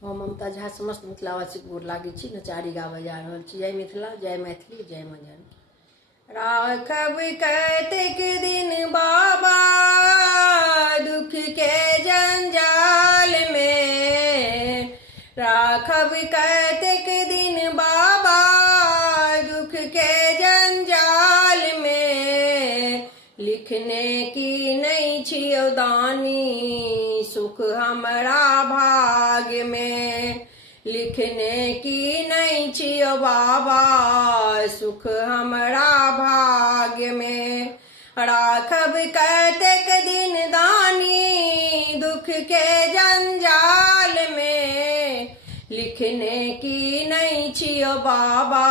हम ममता झा समस्त मिथिलावासी गोर लागे छी, नचारी गावे जा रहल छी। जय मिथिला, जय मैथिली, जय माँ जानकी। राखब कतेक दिन बाबा दुख के जंजाल में, राखब कतेक दिन बाबा दुख के जंजाल में। लिखने की नहीं छियो दानी सुख हमरा भाग्य में, लिखने की नहीं छियो बाबा सुख हमरा भाग्य में। राखब कतेक दिन दानी दुख के जंजाल में, लिखने की नहीं छियो बाबा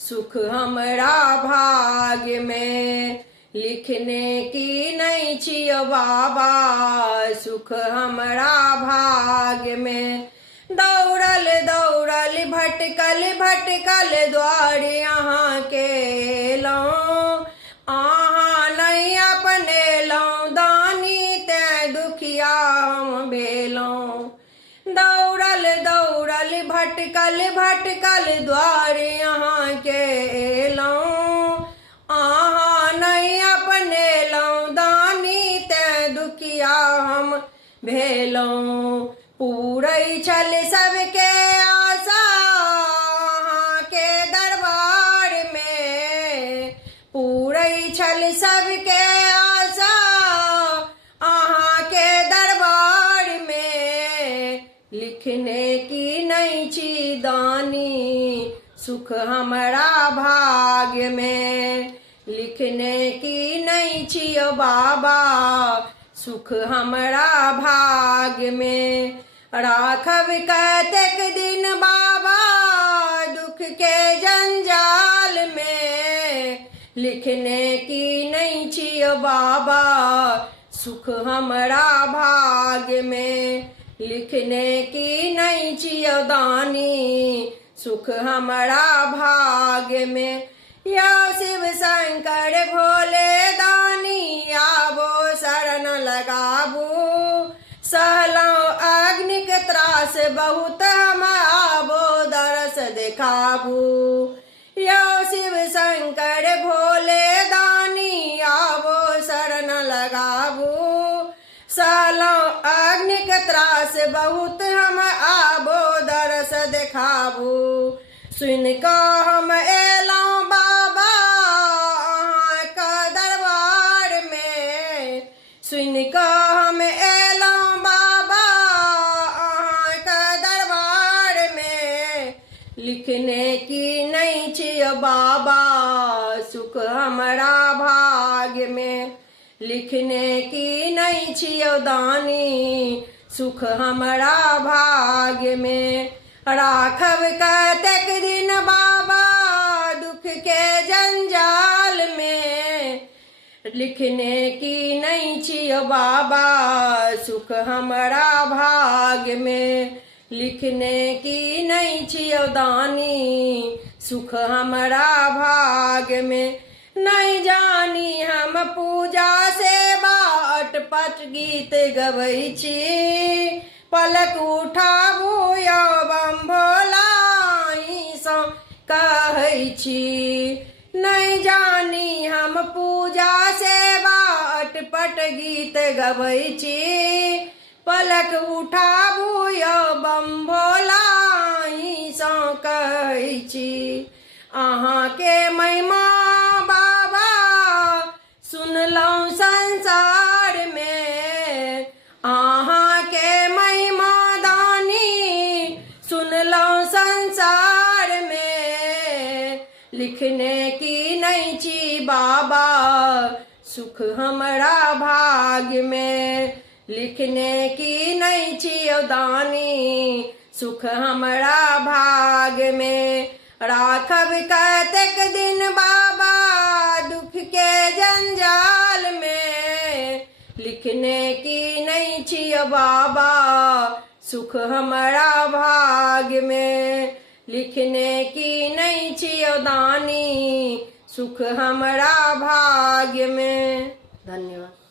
सुख हमरा भाग्य में, लिखने की नहीं छियो बाबा सुख हमरा भाग्य में। दौड़ल दौड़ल भटकल भटकल द्वार यहाँ के लौं, आहाँ नहीं अपने लौं दानी ते दुखिया हम भेलौं। दौड़ल दौड़ल भटकल भटकल द्वार यहाँ के लौं, आहाँ नहीं अपने लौं दानी ते दुखिया हम भेलौं। पूरै छल सबके आशा आहाँ के दरबार में, पूरै छल सबके आशा आहाँ के दरबार में। लिखने की नहीं छी दानी सुख हमरा भाग्य में, लिखने की नहीं छियो बाबा सुख हमरा भाग्य में। राखब कतेक दिन बाबा दुख के जंजाल में, लिखने की नहीं छियो बाबा सुख हमरा भाग्य में, लिखने की नहीं छियो दानी सुख हमरा भाग्य में। या शिव शंकर भोले दानी आवो शरण लगाबू, सहलौं अग्नि के त्रास बहुत हम आवो दरस दिखाबू। या शिव शंकर भोले दानी आवो शरण लगाबू, सहलौं अग्नि के त्रास बहुत हम आवो दरस दिखाबू। सुन का हम एलौं बाबा अहाँ का दरबार में, सुन का हम एलौं बाबा अहाँ का दरबार में। लिखने की नहीं छियो बाबा सुख हमरा भाग्य में, लिखने की नहीं छियो दानी सुख हमरा भाग्य में। राखब कतेक दिन बाबा दुख के जंजाल में, लिखने की नहीं छियो बाबा सुख हमरा भाग्य में, लिखने की नहीं छियो दानी सुख हमरा भाग्य में। नहीं जानी हम पूजा से बाट पट गीत गबै छी, पलक उठाबू यौ बम भोलाई सो कहै छी। नहीं जानी हम पूजा से बाट पट गीत गबै छी, पलक उठाबू यौ बम भोलाई सो कहै छी। अहाँ के महिमा बाबा सुनलौं संसार में, अहाँ के महिमा दानी सुनलौं संसार में। लिखने की नहीं छी बाबा सुख हमरा भाग्य में, लिखने की नहीं छियो दानी सुख हमरा भाग्य में। राखब कतेक दिन बाबा दुख के जंजाल में, लिखने की नहीं छियो बाबा सुख हमरा भाग्य में, लिखने की नहीं छियो दानी सुख हमरा भाग्य में। धन्यवाद।